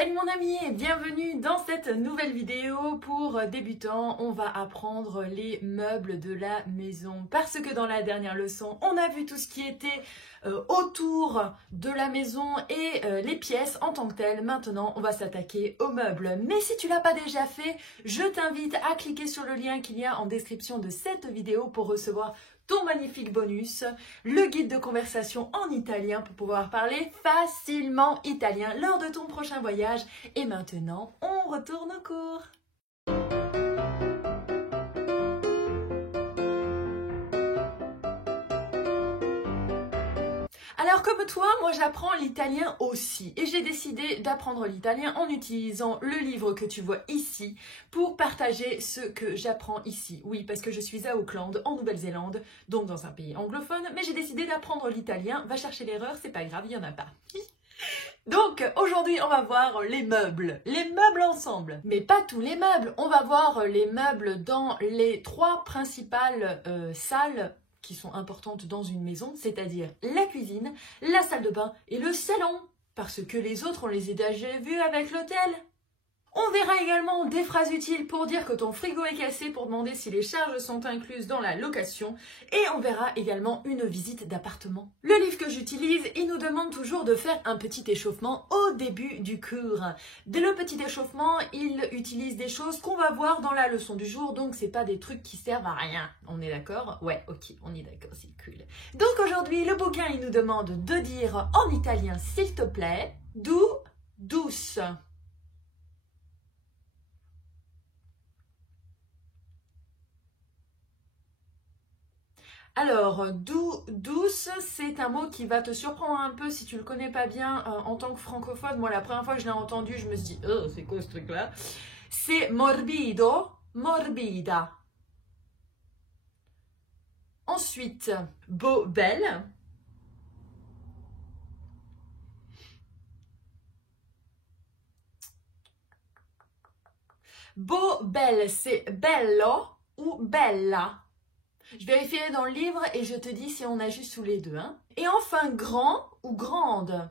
Salut mon ami et bienvenue dans cette nouvelle vidéo. Pour débutants, on va apprendre les meubles de la maison. Parce que dans la dernière leçon, on a vu tout ce qui était autour de la maison et les pièces en tant que telles. Maintenant, on va s'attaquer aux meubles. Mais si tu l'as pas déjà fait, je t'invite à cliquer sur le lien qu'il y a en description de cette vidéo pour recevoir ton magnifique bonus, le guide de conversation en italien pour pouvoir parler facilement italien lors de ton prochain voyage. Et maintenant, on retourne au cours. Alors comme toi, moi j'apprends l'italien aussi et j'ai décidé d'apprendre l'italien en utilisant le livre que tu vois ici pour partager ce que j'apprends ici. Oui, parce que je suis à Auckland, en Nouvelle-Zélande, donc dans un pays anglophone, mais j'ai décidé d'apprendre l'italien. Va chercher l'erreur, c'est pas grave, il y en a pas. Donc aujourd'hui on va voir les meubles ensemble, mais pas tous les meubles, on va voir les meubles dans les trois principales salles qui sont importantes dans une maison, c'est-à-dire la cuisine, la salle de bain et le salon, parce que les autres on les a déjà vus avec l'hôtel. On verra également des phrases utiles pour dire que ton frigo est cassé, pour demander si les charges sont incluses dans la location. Et on verra également une visite d'appartement. Le livre que j'utilise, il nous demande toujours de faire un petit échauffement au début du cours. Dès le petit échauffement, il utilise des choses qu'on va voir dans la leçon du jour, donc c'est pas des trucs qui servent à rien. On est d'accord? Ouais, ok, on est d'accord, c'est cool. Donc aujourd'hui, le bouquin, il nous demande de dire en italien, s'il te plaît, douce. Alors, douce, c'est un mot qui va te surprendre un peu si tu le connais pas bien en tant que francophone. Moi, la première fois que je l'ai entendu, je me suis dit, oh, c'est quoi ce truc-là? C'est morbido, morbida. Ensuite, beau, belle. Beau, belle, c'est bello ou bella. Je vérifierai dans le livre et je te dis si on ajuste sous les deux. Hein. Et enfin, grand ou grande.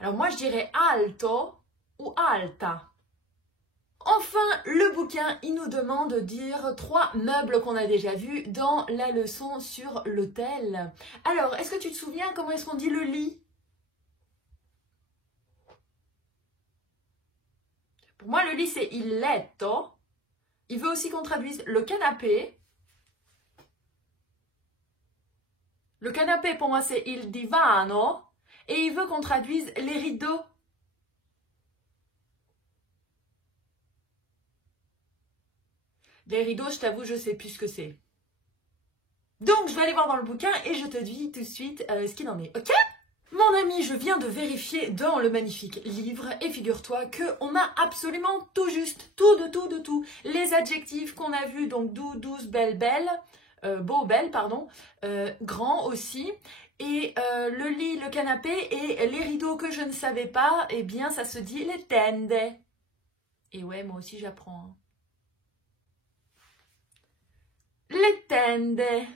Alors moi, je dirais alto ou alta. Enfin, le bouquin, il nous demande de dire trois meubles qu'on a déjà vus dans la leçon sur l'hôtel. Alors, est-ce que tu te souviens comment est-ce qu'on dit le lit? Pour moi, le lit, c'est il letto. Il veut aussi qu'on traduise le canapé. Le canapé, pour moi, c'est il divano. Et il veut qu'on traduise les rideaux. Les rideaux, je t'avoue, je sais plus ce que c'est. Donc, je vais aller voir dans le bouquin et je te dis tout de suite ce qu'il en est, ok? Mon ami, je viens de vérifier dans le magnifique livre et figure-toi qu'on a absolument tout juste, tout de tout. Les adjectifs qu'on a vus, donc doux, douce, belle, beau, belle, pardon, grand aussi. Et le lit, le canapé et les rideaux que je ne savais pas, eh bien ça se dit les tende. Et ouais, moi aussi j'apprends. Hein. Les tende.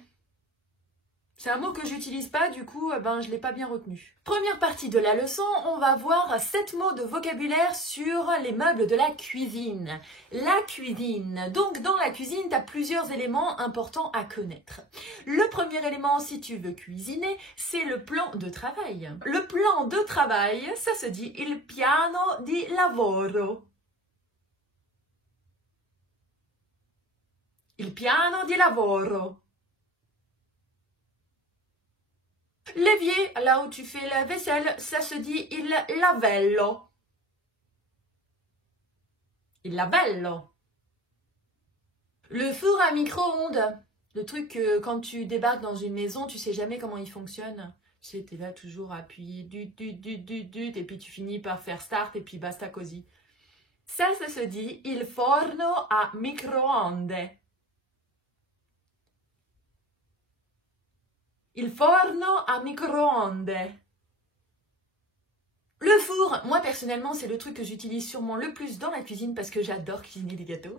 C'est un mot que j'utilise pas, du coup, je ne l'ai pas bien retenu. Première partie de la leçon, on va voir 7 mots de vocabulaire sur les meubles de la cuisine. La cuisine. Donc, dans la cuisine, tu as plusieurs éléments importants à connaître. Le premier élément, si tu veux cuisiner, c'est le plan de travail. Le plan de travail, ça se dit il piano di lavoro. Il piano di lavoro. L'évier, là où tu fais la vaisselle, ça se dit il lavello. Il lavello. Le four à micro-ondes. Le truc que quand tu débarques dans une maison, tu sais jamais comment il fonctionne. Tu sais, t'es là toujours à appuyer et puis tu finis par faire start et puis basta così. Ça se dit il forno a micro-onde. Il forno a micro-onde. Le four, moi personnellement, c'est le truc que j'utilise sûrement le plus dans la cuisine parce que j'adore cuisiner des gâteaux.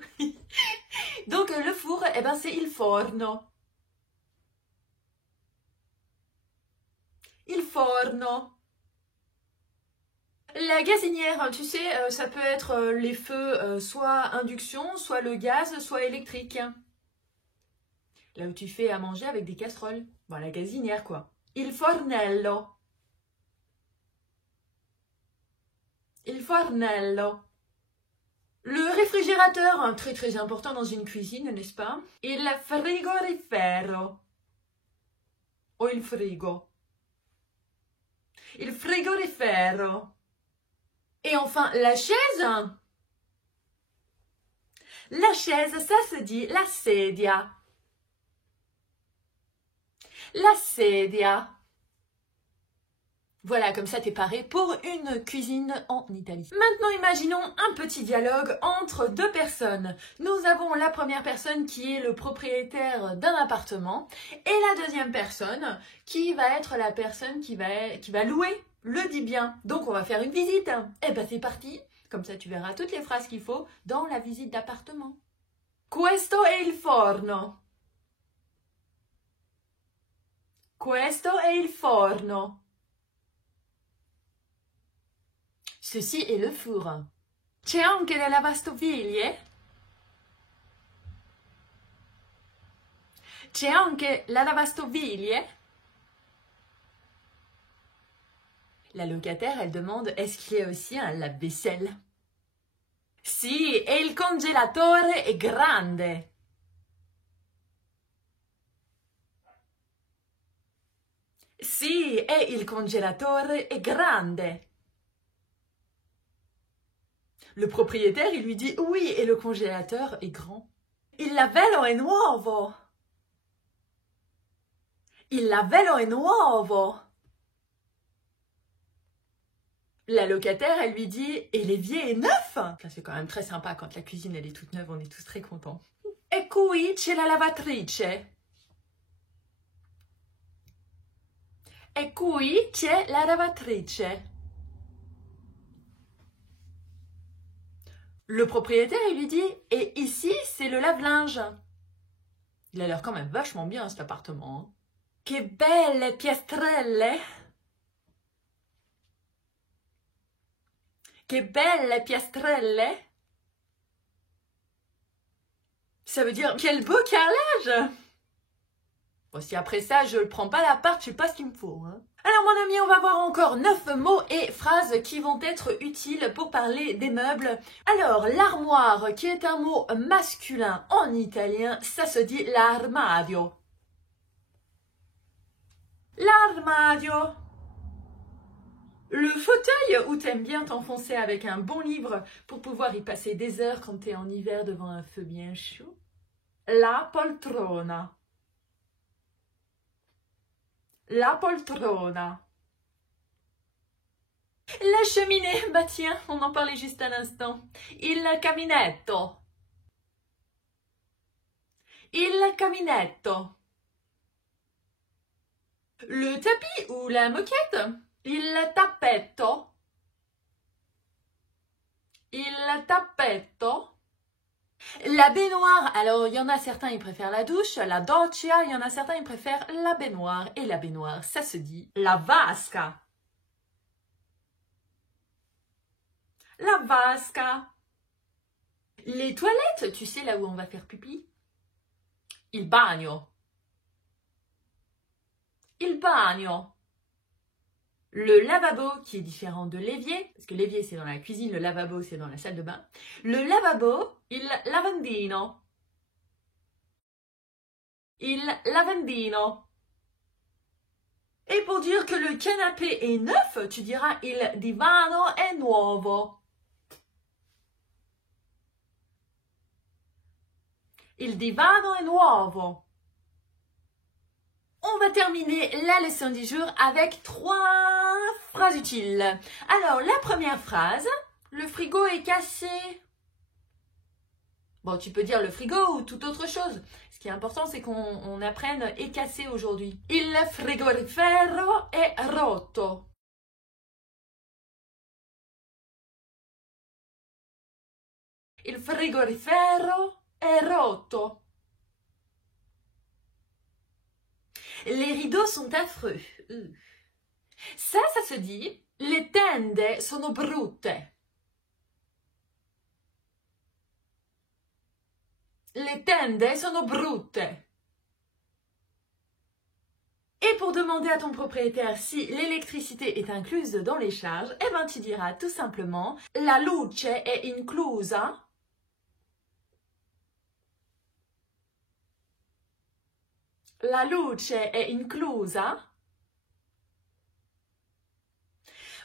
Donc le four, c'est il forno. Il forno. La gazinière, tu sais, ça peut être les feux soit induction, soit le gaz, soit électrique. Là où tu fais à manger avec des casseroles. Bon, la gazinière, quoi. Il fornello. Il fornello. Le réfrigérateur, très très important dans une cuisine, n'est-ce pas? Il frigorifero. O il frigo. Il frigorifero. Et enfin, la chaise. La chaise, ça se dit la sedia. La sedia. Voilà, comme ça t'es paré pour une cuisine en Italie. Maintenant, imaginons un petit dialogue entre deux personnes. Nous avons la première personne qui est le propriétaire d'un appartement et la deuxième personne qui va être la personne qui va louer le dit bien. Donc, on va faire une visite. Eh ben, c'est parti. Comme ça, tu verras toutes les phrases qu'il faut dans la visite d'appartement. Questo è il forno. Questo è il forno. Ceci est le four. C'è anche le lavastoviglie? C'è anche la lavastoviglie? La locataire, elle demande, est-ce qu'il y a aussi un lave-vaisselle? Sì, e il congelatore è grande. Sì, e il congelatore è grande. Le propriétaire, il lui dit, oui, et le congélateur est grand. Il lavello è nuovo. Il lavello è nuovo. La locataire, elle lui dit, et l'évier est neuf. C'est quand même très sympa quand la cuisine, elle est toute neuve, on est tous très contents. E qui c'è la lavatrice. E qui c'è la lavatrice. Le propriétaire, il lui dit, et ici, c'est le lave-linge. Il a l'air quand même vachement bien, cet appartement. Che belle piastrelle. Che belle piastrelle. Ça veut dire, quel beau carrelage. Bon, si après ça, je ne prends pas l'appart, je sais pas ce qu'il me faut. Hein. Alors, mon ami, on va voir encore 9 mots et phrases qui vont être utiles pour parler des meubles. Alors, l'armoire, qui est un mot masculin en italien, ça se dit l'armadio. L'armadio. Le fauteuil où t'aimes bien t'enfoncer avec un bon livre pour pouvoir y passer des heures quand t'es en hiver devant un feu bien chaud. La poltrona. La poltrona. La cheminée, bah tiens, on en parlait juste à l'instant. Il caminetto. Il caminetto. Le tapis ou la moquette. Il tappetto. Il tappetto. La baignoire, alors il y en a certains ils préfèrent la douche, la doccia, il y en a certains ils préfèrent la baignoire. Et la baignoire, ça se dit la vasca. La vasca. Les toilettes, tu sais là où on va faire pipi. Il bagno. Il bagno. Le lavabo qui est différent de l'évier, parce que l'évier c'est dans la cuisine, le lavabo c'est dans la salle de bain. Le lavabo, il lavandino. Il lavandino. Et pour dire que le canapé est neuf, tu diras il divano è nuovo. Il divano è nuovo. On va terminer la leçon du jour avec 3 phrases utiles. Alors, la première phrase, le frigo est cassé. Bon, tu peux dire le frigo ou toute autre chose. Ce qui est important, c'est qu'on apprenne est cassé aujourd'hui. Il frigorifero è rotto. Il frigorifero è rotto. Les rideaux sont affreux. Ça se dit le tende sono brutte. Le tende sono brutte. Et pour demander à ton propriétaire si l'électricité est incluse dans les charges, eh ben tu diras tout simplement la luce è inclusa. La luce è inclusa.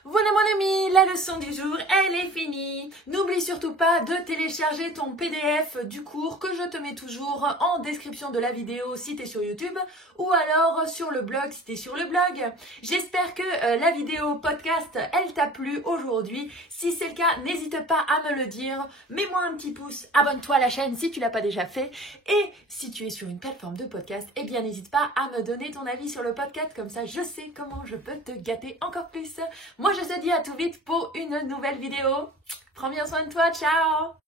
Voilà mon ami, la leçon du jour, elle est finie. N'oublie surtout pas de télécharger ton PDF du cours que je te mets toujours en description de la vidéo si tu es sur YouTube ou alors sur le blog si tu es sur le blog. J'espère que la vidéo podcast, elle t'a plu aujourd'hui. Si c'est le cas, n'hésite pas à me le dire. Mets-moi un petit pouce, abonne-toi à la chaîne si tu l'as pas déjà fait. Et si tu es sur une plateforme de podcast, eh bien n'hésite pas à me donner ton avis sur le podcast. Comme ça, je sais comment je peux te gâter encore plus. Moi, je te dis à tout vite pour une nouvelle vidéo. Prends bien soin de toi, ciao!